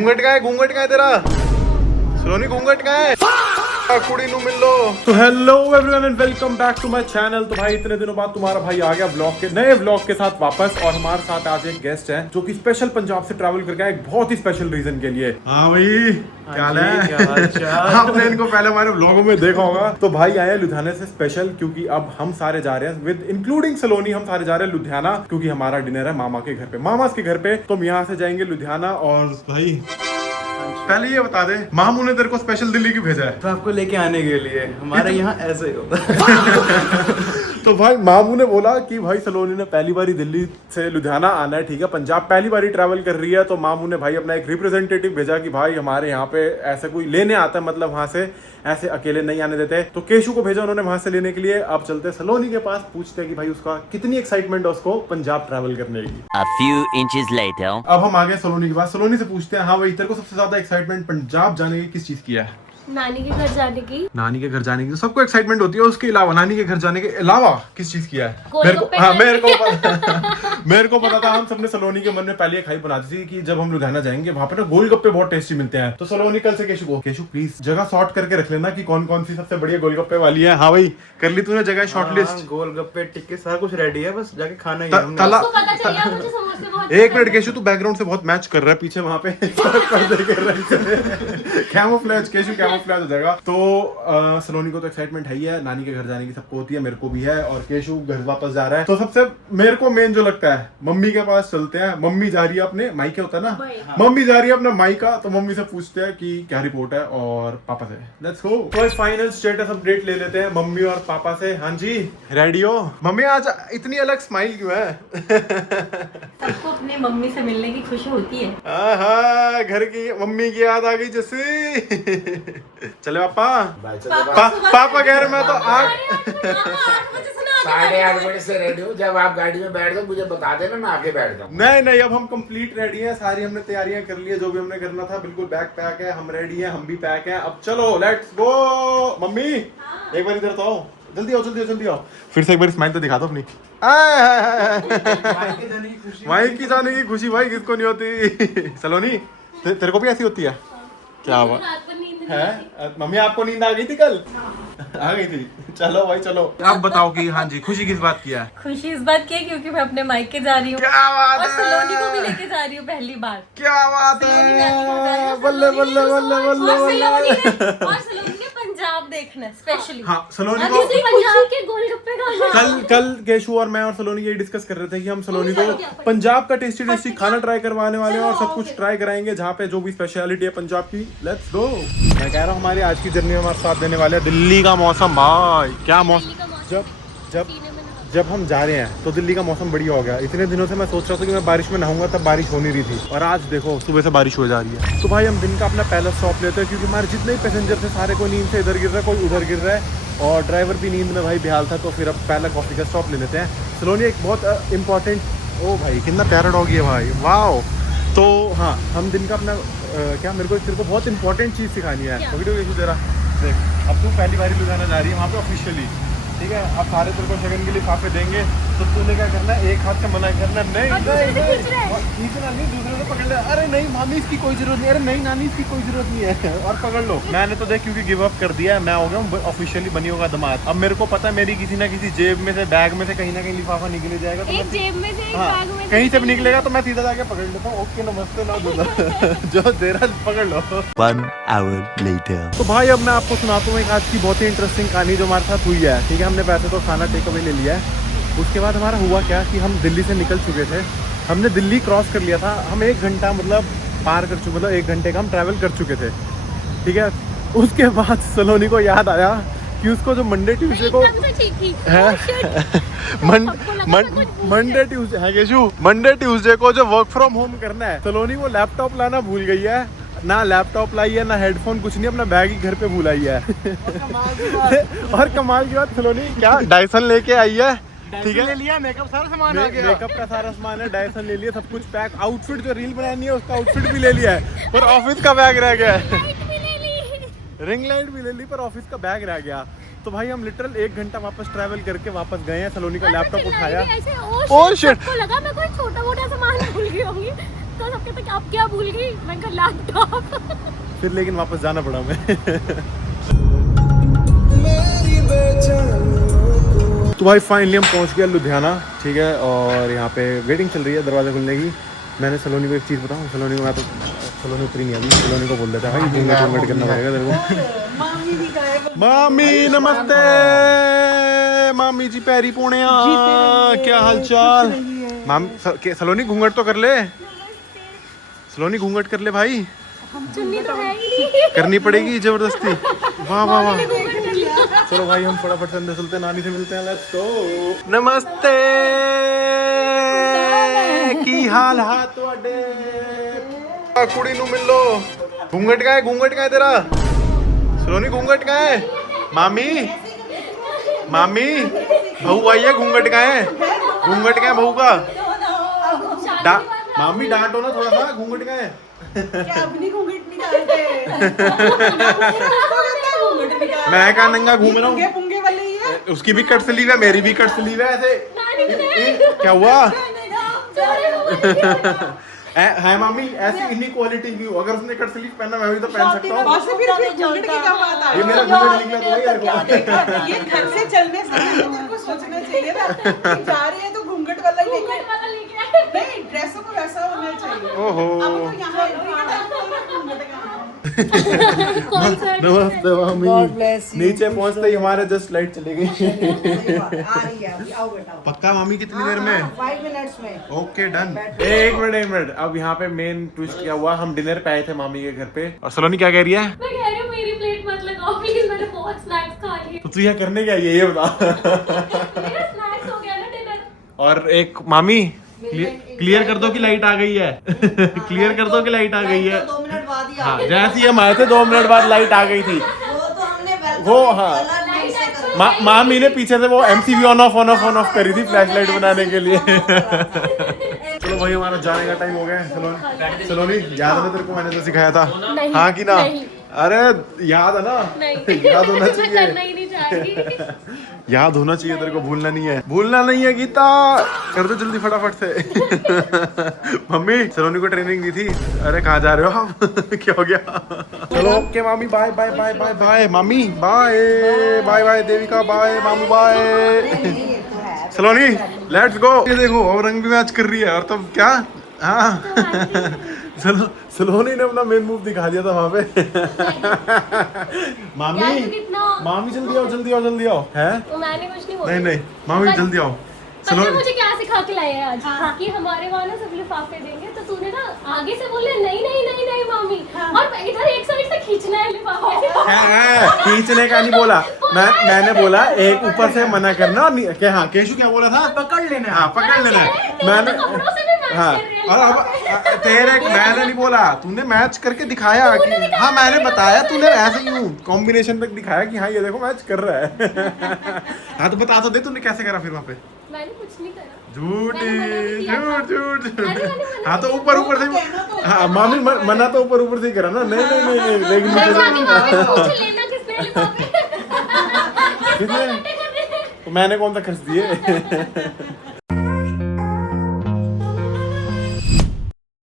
घूंघट का है तेरा सलोनी, घूंघट का है कुड़ी नु मिल लो। तो hello everyone and welcome back to my channel. तो भाई इतने दिनों बाद तुम्हारा भाई आ गया ब्लॉग के नए ब्लॉग के साथ वापस, और हमारे साथ आज एक गेस्ट है जो कि स्पेशल पंजाब से ट्रैवल करके आया एक बहुत ही स्पेशल रीजन के लिए। हाँ भाई क्या हाल है? आपने इनको पहले हमारे ब्लॉगों में देखा होगा। तो भाई आए लुधियाना से स्पेशल, क्योंकि अब हम सारे जा रहे हैं विद इंक्लूडिंग सलोनी, हम सारे जा रहे हैं लुधियाना, क्योंकि हमारा डिनर है मामा के घर पे, मामास के घर पे। तो हम यहाँ से जाएंगे लुधियाना। और भाई पहले ये बता दे, मामू ने तेरे को स्पेशल दिल्ली क्यों भेजा है? तो आपको लेके आने के लिए। हमारे यहाँ ऐसे ही होता तो भाई मामू ने बोला कि भाई सलोनी ने पहली बारी दिल्ली से लुधियाना आना है, ठीक है, पंजाब पहली बारी ट्रैवल कर रही है। तो मामू ने भाई अपना एक रिप्रेजेंटेटिव भेजा कि भाई हमारे यहाँ पे ऐसे कोई लेने आता है, मतलब वहां से ऐसे अकेले नहीं आने देते। तो केशु को भेजा उन्होंने वहां से लेने के लिए। अब चलते सलोनी के पास, पूछते हैं कि भाई उसका कितनी एक्साइटमेंट है उसको पंजाब ट्रैवल करने की। A few inches later. अब हम आ गए सलोनी के पास। सलोनी से पूछते हैं, हाँ भाई तेरे को सबसे ज्यादा एक्साइटमेंट पंजाब जाने की किस चीज की है? नानी के घर जाने की। नानी के घर जाने की तो सबको एक्साइटमेंट होती है, उसके अलावा नानी के घर जाने के अलावा किस चीज की है? मेरे को मेरे को पता था। हम सबने सलोनी के मन में पहले एक हाइप बना दी थी कि जब हम लुधियाना जाएंगे वहां पे ना गोलगप्पे बहुत टेस्टी मिलते हैं। तो सलोनी कल से केशु प्लीज जगह शॉर्ट करके रख लेना कि कौन कौन सी सबसे बढ़िया गोलगप्पे वाली है। हाँ भाई कर ली तूने जगह शॉर्ट लिस्ट? गोलगप्पे टिक्के सारा कुछ रेडी है, बस जाके खाना ही है हमने। पता चल गया मुझे, समोसे बहुत। एक मिनट केशु, तू बैकग्राउंड से बहुत मैच कर रहा है पीछे वहां पे कैमोफ्लेज, केशु कैमोफ्लेज हो जाएगा। तो सलोनी को तो एक्साइटमेंट है ही है, नानी के घर जाने की सबको होती है, मेरे को भी है। और केशु घर वापस जा रहा है। तो सबसे मेरे को मेन जो लगता है, मम्मी के पास चलते हैं। मम्मी जा रही है अपने मायके, होता है ना, मम्मी जा रही है अपना मायका। तो मम्मी से पूछते हैं कि क्या रिपोर्ट है, और पापा से लेट्स गो। तो फाइनल स्टेटस अपडेट ले लेते हैं मम्मी और पापा से। हाँ जी रेडी हो? मम्मी आज इतनी अलग स्माइल क्यों है? सबको अपने मम्मी से मिलने की खुशी होती है। घर की मम्मी की याद आ गई जैसे। चले पापा कह रहे मैं तो 8:30 बजे से रेडी हूँ। जब आप गाड़ी में बैठ दो मुझे बता देना, मैं आगे बैठ जाऊँ। नहीं अब हम कंप्लीट रेडी हैं, सारी हमने तैयारियां कर ली है, जो भी हमने करना था। बिल्कुल बैग पैक है, हम रेडी हैं, हम भी पैक हैं। अब चलो लेट्स गो। मम्मी एक बार इधर तो आओ, जल्दी आओ। फिर से एक बार स्माइल तो दिखा दो अपनी। माइक की जाने की खुशी भाई किसको नहीं होती? सलोनी तेरे को भी ऐसी होती है क्या? हुआ है मम्मी, आपको नींद आ गई थी कल? आ गई थी। चलो भाई चलो, आप बताओ कि हाँ जी खुशी किस बात की है? खुशी इस बात की है क्योंकि मैं अपने मायके जा रही हूँ, क्या बात और है? सलोनी को भी लेके जा रही हूँ पहली बार। क्या बात है? बल्ले बल्ले बल्ले बल्ले। और सलोनी ने पंजाब देखना है स्पेशली। हाँ सलोनी को पंजाब के गोलगप्पे खाना। कल केशु और मैं और सलोनी ये डिस्कस कर रहे थे कि हम सलोनी को पंजाब का टेस्टी खाना ट्राई करवाने वाले हैं, और सब कुछ ट्राई कराएंगे जहाँ पे जो भी स्पेशलिटी है पंजाब की। Let's go. मैं कह रहा हूँ हमारी आज की जर्नी में हमारे साथ देने वाले हैं दिल्ली का मौसम। भाई क्या मौसम! जब हम जा रहे हैं तो दिल्ली का मौसम बढ़िया हो गया। इतने दिनों से मैं सोच रहा था कि मैं बारिश में नहाऊंगा, तब बारिश हो नहीं रही थी, और आज देखो सुबह से बारिश हो जा रही है। तो भाई हम दिन का अपना पहला स्टॉप लेते हैं, क्योंकि हमारे जितने भी पैसेंजर थे सारे को नींद से इधर गिर रहा है, कोई उधर गिर रहा है, और ड्राइवर भी नींद में भाई बेहाल था। तो फिर अब पहला कॉफी का स्टॉप ले लेते हैं। सलोनी एक बहुत इंपॉर्टेंट, ओ भाई कितना प्यारा डॉगी है भाई, वाओ। तो हाँ हम दिन का अपना क्या, मेरे को तेरे को बहुत इंपॉर्टेंट चीज़ सिखानी है। वीडियो केशु तेरा देख, अब तू पहली बारी लुधियाना जा रही है वहाँ पे ऑफिशियली, ठीक है। अब सारे तेरे को शगन के लिफाफे देंगे, तो तूने क्या करना है, एक हाथ से मना करना, नहीं खींचना नहीं, दूसरे से पकड़ ले। अरे नहीं मामी इसकी कोई जरूरत नहीं, अरे नहीं नानी इसकी कोई जरूरत नहीं है, और पकड़ लो। मैंने तो देख क्योंकि गिव अप कर दिया है, मैं हो गया ऑफिशियली बनी होगा दामाद। अब मेरे को पता है मेरी किसी ना किसी जेब में से, बैग में से कहीं ना कहीं लिफाफा निकल जाएगा, तो एक जेब में से, एक हाँ, बैग में कहीं से भी निकलेगा तो मैं सीधा जाके पकड़ लेता हूँ। ओके नमस्ते ना जो दे रहा पकड़ लो। 1 hour later. तो भाई अब मैं आपको सुनाता हूँ एक आज की बहुत ही इंटरेस्टिंग कहानी जो हमारे साथ हुई है, ठीक है। हमने वैसे तो खाना टेक अवे ले लिया है। उसके बाद हमारा हुआ क्या कि हम दिल्ली से निकल चुके थे, हमने दिल्ली क्रॉस कर लिया था। हम 1 घंटा मतलब पार कर चुके, मतलब 1 घंटे का हम ट्रैवल कर चुके थे, ठीक है। उसके बाद सलोनी को याद आया कि उसको जो मंडे ट्यूसडे को मंडे ट्यूसडे है केशु, मंडे ट्यूसडे को जो वर्क फ्रॉम होम करना है, सलोनी वो लैपटॉप लाना भूल गई है। ना लैपटॉप लाई है, ना हेडफोन, कुछ नहीं, अपना बैग ही घर पे भूल आई है। और कमाल की बात सलोनी क्या डायसन लेके आई है, ठीक है। ले लिया, मेकअप सारा सामान आ गया, मेकअप का सारा सामान है, डायसन ले लिया, सब कुछ पैक। आउटफिट जो रील बनानी है उसका आउटफिट भी ले लिया है, पर ऑफिस का बैग रह गया है। रिंग लाइट भी ले ली, पर ऑफिस का बैग रह गया। तो भाई हम लिटरल 1 घंटा वापस ट्रैवल करके वापस गए हैं। सलोनी का लैपटॉप उठाया, ओह शिट, लगा मैं कोई छोटा मोटा सामान भूल गई होंगी। तो सब कहते अब क्या भूल गई, मैं कहा लैपटॉप। फिर लेकिन वापस जाना पड़ा हमें। तो भाई फाइनली हम पहुंच गए लुधियाना, ठीक है, और यहाँ पे वेटिंग चल रही है दरवाज़ा खुलने की। मैंने सलोनी को एक चीज़ बताऊँ, सलोनी को मैं तो सलोनी उतरी नहीं अभी, सलोनी को बोल देता है भाई घूंघट करना पड़ेगा तेरे को। मामी नमस्ते, मामी जी पैरी पुण्या, क्या हाल चाल। मामी सलोनी घूंघट तो कर ले, सलोनी घूंघट कर ले भाई, चुन्नी तो है ही करनी पड़ेगी जबरदस्ती। वाह वाह वाह। चलो भाई हम फटाफट से अंदर चलते हैं, नानी से मिलते हैं, लेट्स गो। नमस्ते, की हाल है ਤੁਹਾਡੇ? कुड़ी नु मिल लो। घूंघट का है तेरा? सलोनी घूंघट का है? मामी मामी बहू आई है, घूंघट का है? घूंघट का है बहू का? मामी डांटो ना थोड़ा सा, घूंघट का है? मैं कहा नंगा घूम रहा हूँ, उसकी भी कट स्लीव है, मेरी भी कट स्लीव है, ऐसे क्या हुआ है मामी? ऐसी इनइक्वालिटी भी हो, अगर उसने कट स्लीव पहना मैं भी तो पहन सकता हूँ। ये मेरा घूंघट निकला तो वही ये घर से चलने से तेरे को सोचना चाहिए ना कि जा रही है तो घूंघट वाला ही लेके नहीं, ड्रेसों को वैसा होना चाहिए। ओहो अब तो यहाँ घूंघट का नमस्ते मामी। नीचे पहुंचते ही हमारे जस्ट लाइट चली गई। आ रही है अभी, आओ बेटा। पक्का मामी? कितनी देर में? 5 मिनट्स में। Okay done. एक मिनट, अब यहाँ पे मेन ट्विस्ट क्या हुआ, हम डिनर पे आए थे मामी के घर पे, और सलोनी क्या कह रही है? मैं कह रही हूँ मेरी प्लेट मत लगाओ प्लीज, मैंने बहुत स्नैक्स खा लिए। तो तू यहाँ करने क्या आई है ये बता। मेरा स्नैक्स हो गया ना डिनर। और एक मामी क्लियर कर दो कि लाइट आ गई है। क्लियर कर दो कि लाइट आ गई है। 2 मिनट बाद ही हाँ, जैसे ही हम आए थे 2 मिनट बाद लाइट आ गई थी। वो तो हमने वो हाँ, मामी ने पीछे से वो MCB ऑन ऑफ करी थी फ्लैश लाइट बनाने के लिए। चलो भाई हमारा जाने का टाइम हो गया है। सलोनी याद है ना तेरे को मैंने जो सिखाया था? नहीं, हाँ कि ना? नहीं। अरे याद है ना? नहीं याद होना मैं चाहिए, करना ही नहीं चाहती। याद होना चाहिए तेरे को, भूलना नहीं है गीता। कर दो जल्दी फटाफट से। मम्मी सलोनी को ट्रेनिंग दी थी। अरे कहाँ जा रहे हो आप? क्या हो गया? चलो ओके मामी, bye bye bye bye bye मामी, bye bye bye Devika, bye मामू, बाय सलोनी, लेट्स गो। ये देखो और रंग भी मैच कर रही है, और तब क्या? हाँ सलोनी ने अपना मेन मूव दिखा दिया था वहाँ पे। मामी जल्दी आओ है? मैंने कुछ नहीं बोला। नहीं मामी जल्दी आओ। पता है मुझे क्या सिखा के लाए हैं आज? कि हमारे वहाँ ना सब लिफाफे देंगे तो तूने ना आगे से बोले नहीं मामी, और इधर एक साइड से खींचना है लिफाफे। खींचने का नहीं बोला मैंने बोला एक ऊपर से मना करना, और क्या? हाँ केशु क्या बोला था? पकड़ लेना। हाँ पकड़ लेना मैंने, हाँ और अब मैंने नहीं बोला, तूने मैच करके दिखाया कि हाँ, मैंने बताया तूने ऐसे ही कॉम्बिनेशन तक दिखाया कि हाँ ये देखो मैच कर रहा है। हाँ तो बता तो दे तूने कैसे करा फिर वहाँ पे? मैंने कुछ नहीं करा। झूठ। हाँ तो ऊपर से, हाँ मामी मना तो ऊपर से ही करा ना। नहीं लेकिन किसने? तो मैंने कौन सा खर्च दिए?